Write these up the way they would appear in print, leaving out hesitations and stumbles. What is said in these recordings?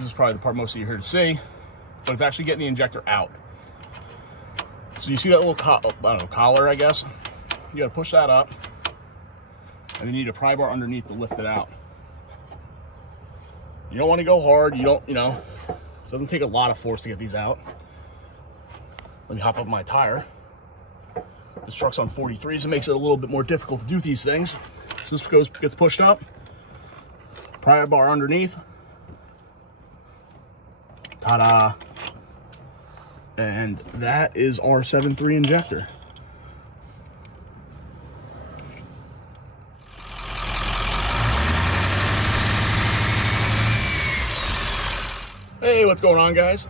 This is probably the part most of you are here to see, but it's actually getting the injector out. So you see that little, collar, I guess? You gotta push that up, and then you need a pry bar underneath to lift it out. You don't wanna go hard, you don't, it doesn't take a lot of force to get these out. Let me hop up my tire. This truck's on 43s, it makes it a little bit more difficult to do these things. So this gets pushed up, pry bar underneath. Ta-da! And that is our 7.3 injector. Hey, what's going on, guys?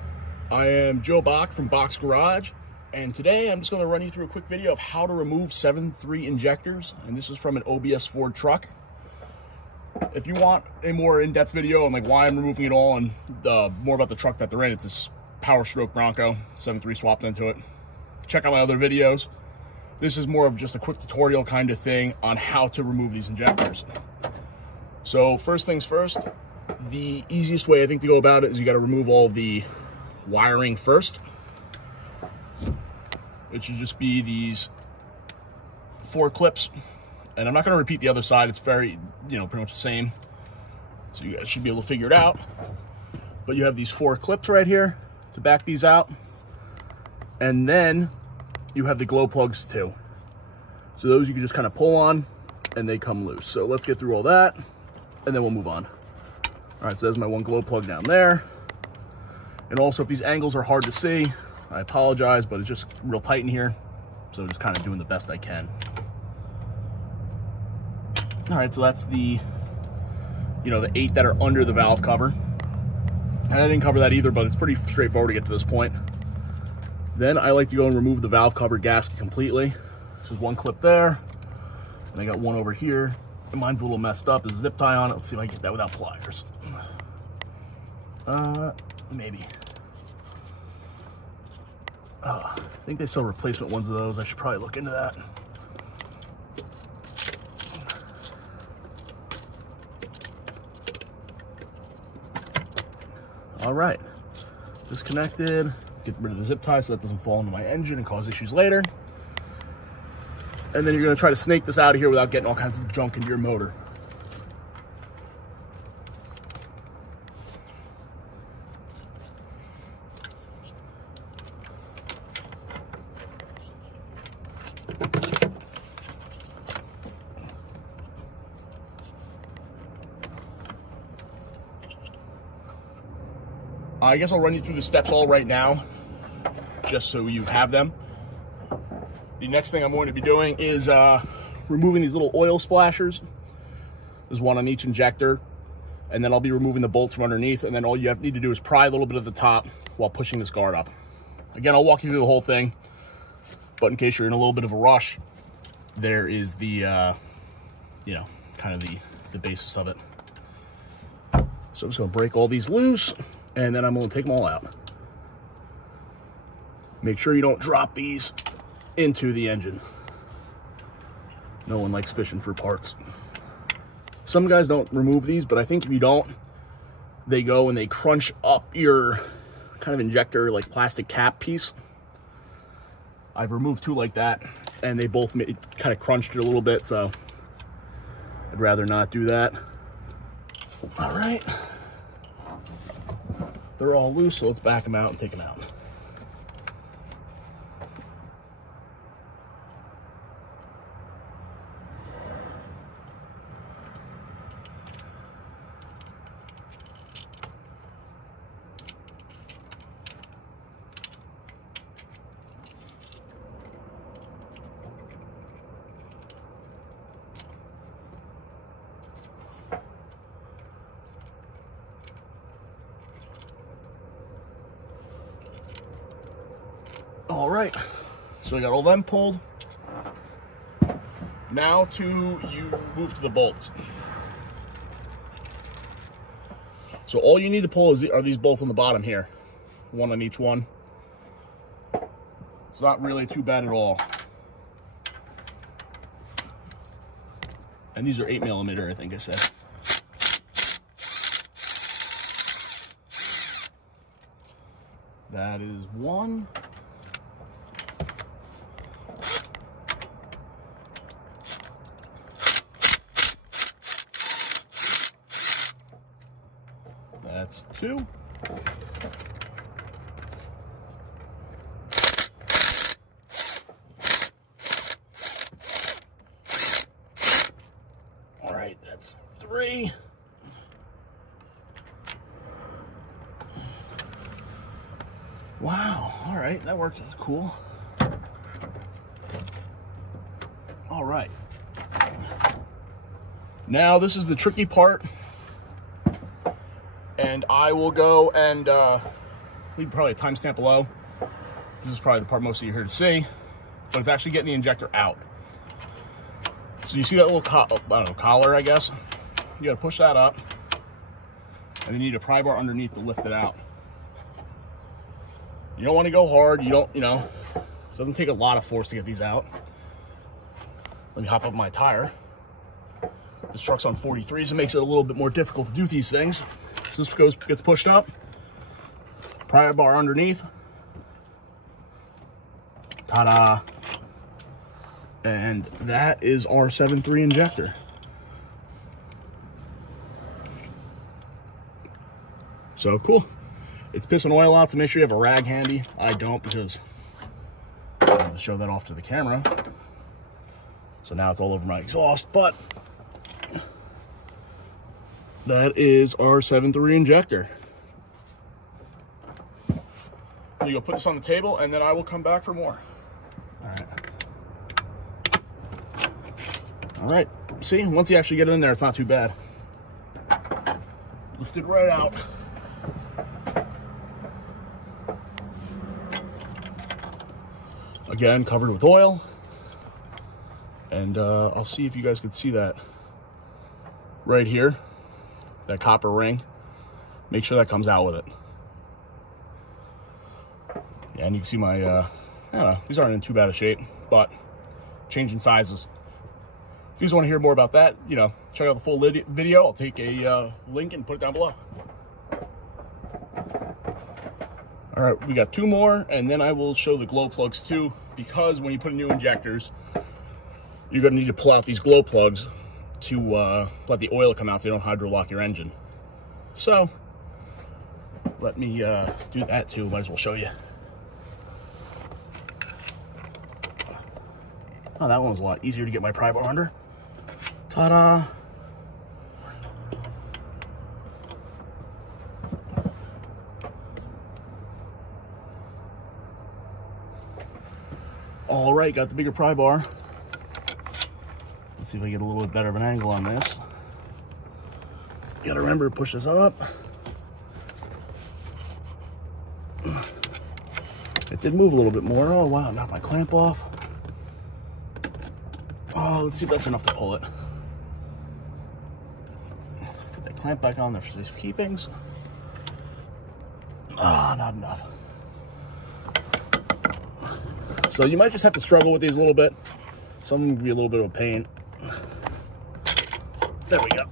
I am Joe Bach from Bach's Garage, and today I'm just going to run you through a quick video of how to remove 7.3 injectors, and this is from an OBS Ford truck. If you want a more in-depth video on like why I'm removing it all and more about the truck that they're in, it's this Powerstroke Bronco, 7.3 swapped into it. Check out my other videos. This is more of just a quick tutorial kind of thing on how to remove these injectors. So first things first, the easiest way I think to go about it is you got to remove all of the wiring first. It should just be these 4 clips. And I'm not going to repeat the other side. It's very, pretty much the same. So you guys should be able to figure it out. But you have these 4 clips right here to back these out. And then you have the glow plugs too. So those you can just kind of pull on and they come loose. So let's get through all that and then we'll move on. All right, so there's my one glow plug down there. And also if these angles are hard to see, I apologize, but it's just real tight in here. So just kind of doing the best I can. All right, so that's the, the 8 that are under the valve cover. And I didn't cover that either, but it's pretty straightforward to get to this point. Then I like to go and remove the valve cover gasket completely. This is one clip there, and I got one over here. And mine's a little messed up. There's a zip tie on it. Let's see if I can get that without pliers. Maybe. I think they sell replacement ones of those. I should probably look into that. All right, disconnected. Get rid of the zip tie so that doesn't fall into my engine and cause issues later. And then you're gonna try to snake this out of here without getting all kinds of junk into your motor. I guess I'll run you through the steps all right now, just so you have them. The next thing I'm going to be doing is removing these little oil splashers. There's one on each injector, and then I'll be removing the bolts from underneath, and then all you need to do is pry a little bit of the top while pushing this guard up. Again, I'll walk you through the whole thing, but in case you're in a little bit of a rush, there is the, kind of the basis of it. So I'm just gonna break all these loose, and then I'm gonna take them all out. Make sure you don't drop these into the engine. No one likes fishing for parts. Some guys don't remove these, but I think if you don't, they go and they crunch up your kind of injector, like plastic cap piece. I've removed 2 like that, and they both kind of crunched it a little bit, so I'd rather not do that. All right. They're all loose, so let's back them out and take them out. All right, so I got all them pulled. Now you move to the bolts. So all you need to pull are these bolts on the bottom here. One on each one. It's not really too bad at all. And these are 8mm, I think I said. That is one. That's two. All right, that's three. Wow, all right, that works. That's cool. All right. Now this is the tricky part. And I will go and leave probably a timestamp below. This is probably the part most of you are here to see, but it's actually getting the injector out. So you see that little, I don't know, collar, I guess? You gotta push that up, and then you need a pry bar underneath to lift it out. You don't wanna go hard, you don't, you know, it doesn't take a lot of force to get these out. Let me hop up my tire. This truck's on 43s, it makes it a little bit more difficult to do these things. So this gets pushed up, pry bar underneath, ta-da, and that is our 7.3 injector. So cool. It's pissing oil out, so make sure you have a rag handy. I don't, because I'm going to show that off to the camera. So now it's all over my exhaust, but that is our 7.3 injector. I'm gonna go put this on the table, and then I will come back for more. All right. See, once you actually get it in there, it's not too bad. Lifted right out. Again, covered with oil. And I'll see if you guys can see that right here. That copper ring, make sure that comes out with it. Yeah, and you can see my, I don't know, these aren't in too bad a shape, but changing sizes. If you guys want to hear more about that, you know, check out the full video. I'll take a link and put it down below. All right, we got two more, and then I will show the glow plugs too, because when you put in new injectors, you're gonna need to pull out these glow plugs to let the oil come out so you don't hydrolock your engine. So let me do that too. Might as well show you. Oh, that one was a lot easier to get my pry bar under. Ta-da! All right, got the bigger pry bar. Let's see if I get a little bit better of an angle on this. You gotta remember to push this up. It did move a little bit more. Oh wow, knocked my clamp off. Oh, let's see if that's enough to pull it. Put that clamp back on there for safe keepings. Ah, not enough. So you might just have to struggle with these a little bit. Some of them can be a little bit of a pain. There we go.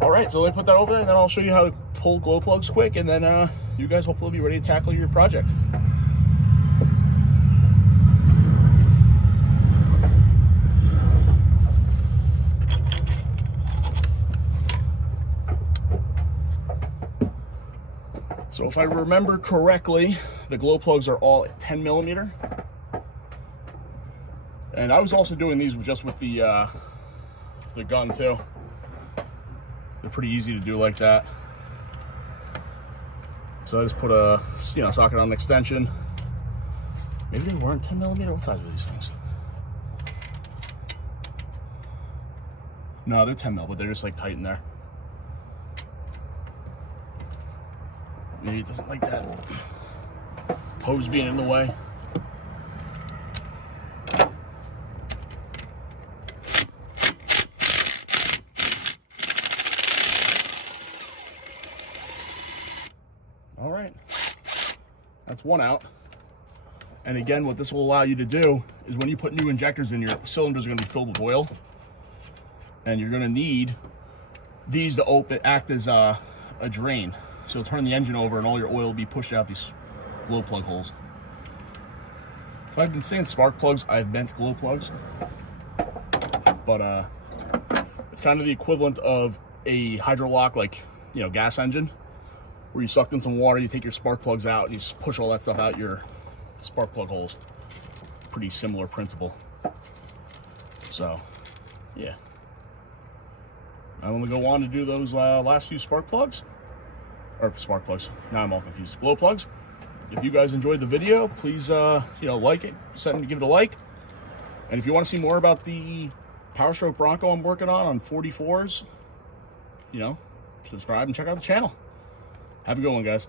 All right, so let me put that over there, and then I'll show you how to pull glow plugs quick, and then you guys hopefully will be ready to tackle your project. So if I remember correctly, the glow plugs are all 10 millimeter. And I was also doing these just with the gun too. They're pretty easy to do like that. So I just put a socket on an extension. Maybe they weren't 10 millimeter. What size were these things? No, they're 10 mil, but they're just like tight in there. Maybe it doesn't like that hose being in the way. All right, that's one out. And again, what this will allow you to do is when you put new injectors in, your cylinders are going to be filled with oil, and you're going to need these to open, act as a drain. So you'll turn the engine over and all your oil will be pushed out these glow plug holes. If I've been saying spark plugs, I've meant glow plugs. But it's kind of the equivalent of a hydrolock, like, you know, gas engine, where you sucked in some water, you take your spark plugs out, and you just push all that stuff out your spark plug holes. Pretty similar principle. So, yeah. I'm gonna go on to do those last few spark plugs. Or spark plugs, now I'm all confused. Glow plugs. If you guys enjoyed the video, please, you know, like it, give it a like. And if you want to see more about the Powerstroke Bronco I'm working on 44s, you know, subscribe and check out the channel. Have a good one, guys.